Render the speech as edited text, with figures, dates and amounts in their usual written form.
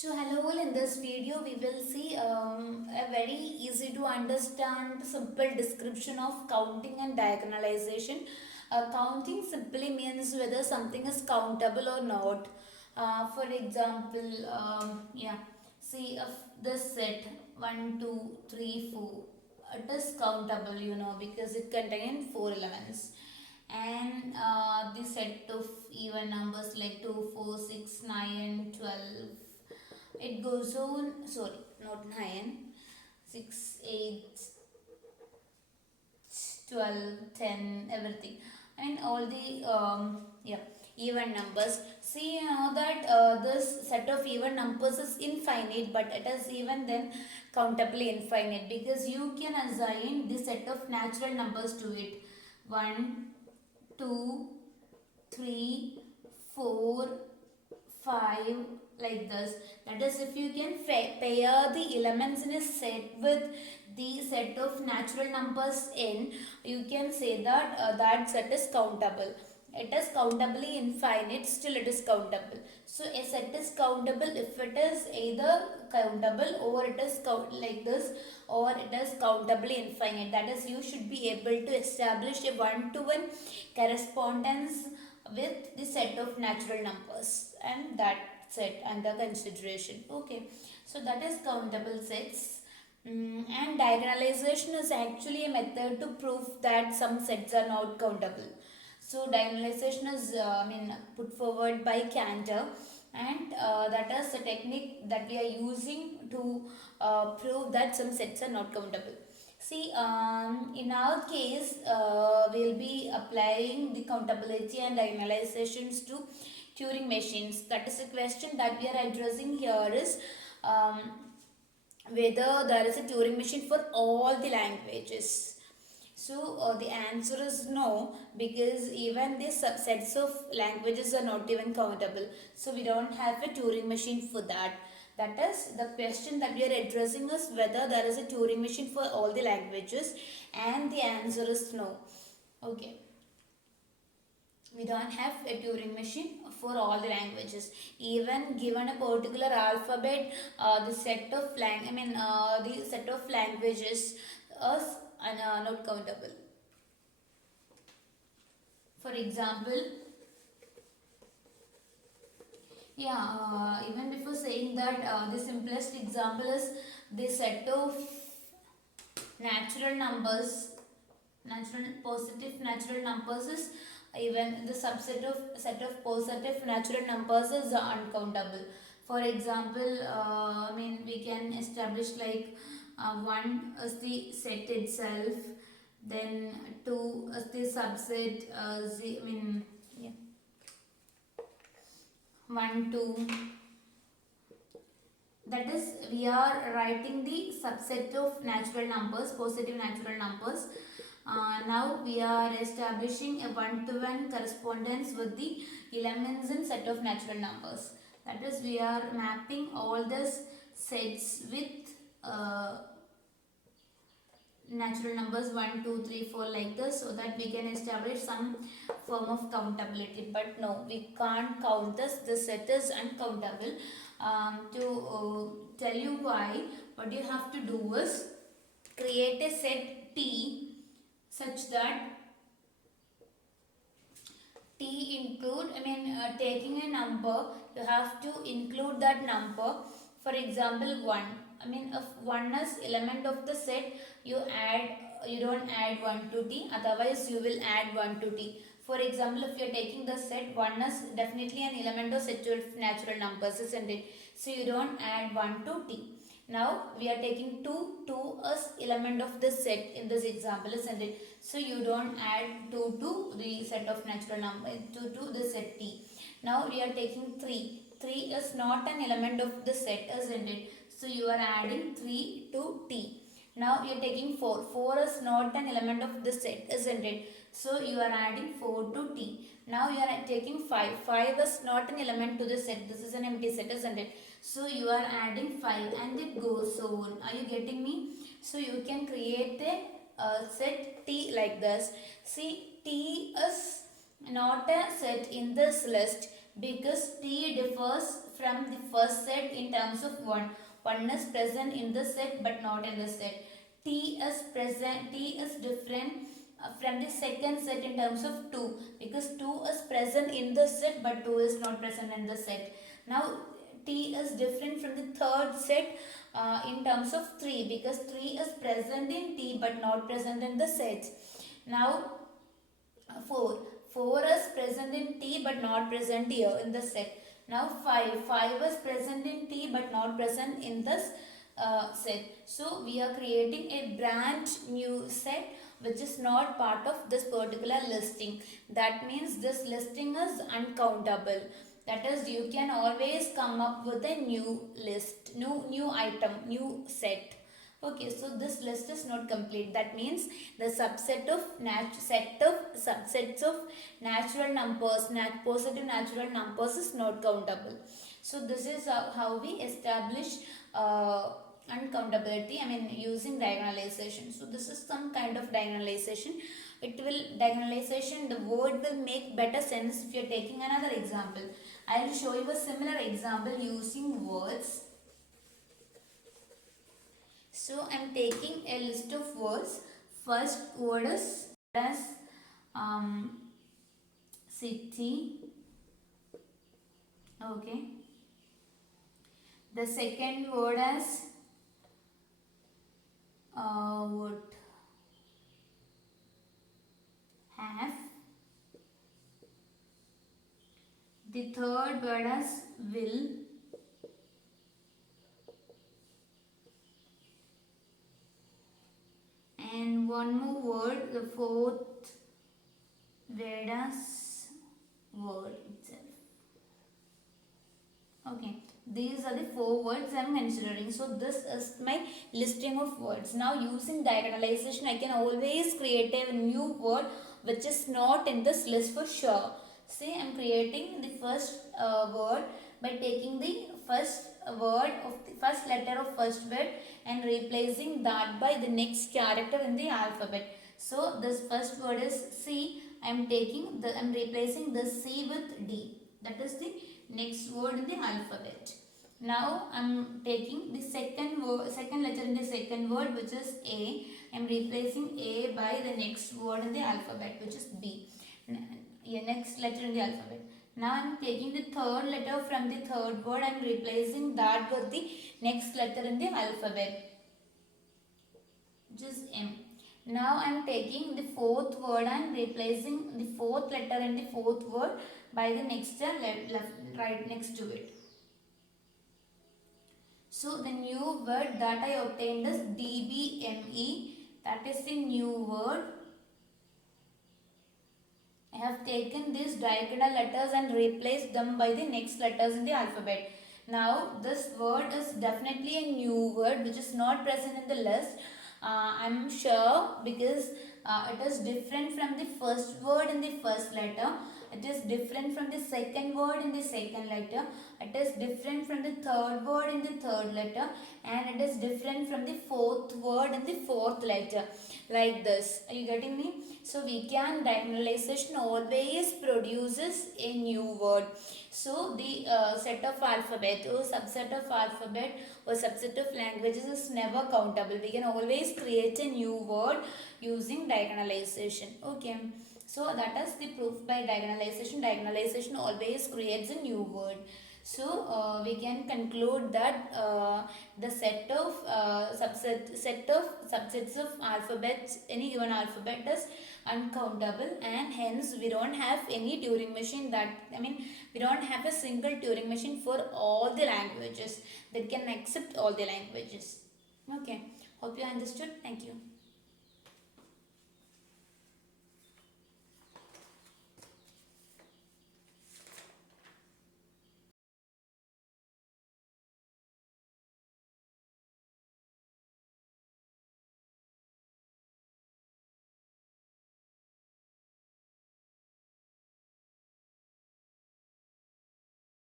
So hello all, in this video we will see a very easy to understand simple description of counting and diagonalization. Counting simply means whether something is countable or not. For example, see if this set 1, 2, 3, 4, it is countable, because it contains 4 elements. And the set of even numbers like 2, 4, 6, 9, 12, it goes on, sorry, not 9, 6, 8, 12, 10, everything. I mean, all the, even numbers. See, you know that this set of even numbers is infinite, but it is even then countably infinite because you can assign the set of natural numbers to it. 1, 2, 3, 4, 5, like this. That is, if you can pair the elements in a set with the set of natural numbers n, you can say that that set is countable. It is countably infinite, still it is countable. So a set is countable if it is either countable or it is like this, or it is countably infinite. That is, you should be able to establish a one-to-one correspondence with the set of natural numbers and that set under consideration. Okay, so that is countable sets. And diagonalization is actually a method to prove that some sets are not countable. So diagonalization is put forward by Cantor, and that is the technique that we are using to prove that some sets are not countable. See, in our case, we'll be applying the countability and diagonalizations to Turing machines. That is a question that we are addressing here is um, whether there is a Turing machine for all the languages. So the answer is no, because even the subsets of languages are not even countable. So we don't have a Turing machine for that. That is, the question that we are addressing is whether there is a Turing machine for all the languages, and the answer is no. Okay, we don't have a Turing machine for all the languages. Even given a particular alphabet, the set of the set of languages is not countable. For example, even before saying that, the simplest example is the set of natural numbers, natural positive natural numbers is, even the subset of set of positive natural numbers is uncountable. For example, we can establish like 1 is the set itself, then 2 is the subset, yeah, 1, 2. That is, we are writing the subset of natural numbers, positive natural numbers. Now we are establishing a one-to-one correspondence with the elements in set of natural numbers. That is, we are mapping all these sets with natural numbers 1, 2, 3, 4, like this, so that we can establish some form of countability. But no, we can't count this. This set is uncountable. To tell you why, what you have to do is create a set T such that T include, taking a number, you have to include that number. For example, 1. If 1 is element of the set, you don't add 1 to T, otherwise you will add 1 to T. For example, if you are taking the set, 1 is definitely an element of set of natural numbers, isn't it? So you don't add 1 to T. Now we are taking 2. 2 is element of this set in this example, isn't it? So you don't add 2 to the set of natural number, to the set T. Now we are taking 3. 3 is not an element of the set, isn't it? So you are adding 3 to T. Now you are taking 4. 4 is not an element of the set, isn't it? So you are adding 4 to T. Now you are taking 5. 5 is not an element to the set. This is an empty set, isn't it? So you are adding 5 and it goes on. Are you getting me? So you can create a set T like this. See, T is not a set in this list. because T differs from the first set in terms of 1. 1 is present in the set but not in the set. T is different from the second set in terms of 2, because 2 is present in the set but 2 is not present in the set. Now T is different from the third set in terms of 3, because 3 is present in T but not present in the set. Now 4. 4 is present in T but not present here in the set. Now 5. 5 is present in T but not present in this set. So we are creating a brand new set which is not part of this particular listing. That means this listing is uncountable. That is, you can always come up with a new list, new item, new set. Okay, so this list is not complete. That means the subsets of natural numbers, positive natural numbers is not countable. So this is how we establish uncountability. I mean, using diagonalization. So this is some kind of diagonalization. The word will make better sense if you are taking another example. I will show you a similar example using words. So I am taking a list of words. First word is as city. Okay. The second word as would have. The third word as will. And one more word, the fourth word as word itself. Okay, these are the 4 words I am considering. So this is my listing of words. Now using diagonalization, I can always create a new word which is not in this list for sure. See, I am creating the first word by taking the first word of the first letter of first word and replacing that by the next character in the alphabet. So this first word is C. I am replacing the C with D. That is the next word in the alphabet. Now I am taking the second letter in the second word, which is A. I am replacing A by the next word in the alphabet, which is B. Next letter in the alphabet. Now I am taking the third letter from the third word. I am replacing that with the next letter in the alphabet, which is M. Now I am taking the fourth word and replacing the fourth letter in the fourth word by the next right next to it. So the new word that I obtained is DBME. That is the new word. I have taken these diagonal letters and replaced them by the next letters in the alphabet. Now this word is definitely a new word which is not present in the list. I am sure, because it is different from the first word in the first letter. It is different from the second word in the second letter. It is different from the third word in the third letter. And it is different from the fourth word in the fourth letter. Like this. Are you getting me? So we can, diagonalization always produces a new word. So the set of alphabet or subset of alphabet or subset of languages is never countable. We can always create a new word using diagonalization. Okay. So that is the proof by diagonalization. Diagonalization always creates a new word. So we can conclude that the set of subsets of alphabets, any given alphabet, is uncountable, and hence we don't have any Turing machine we don't have a single Turing machine for all the languages that can accept all the languages. Okay, hope you understood. Thank you.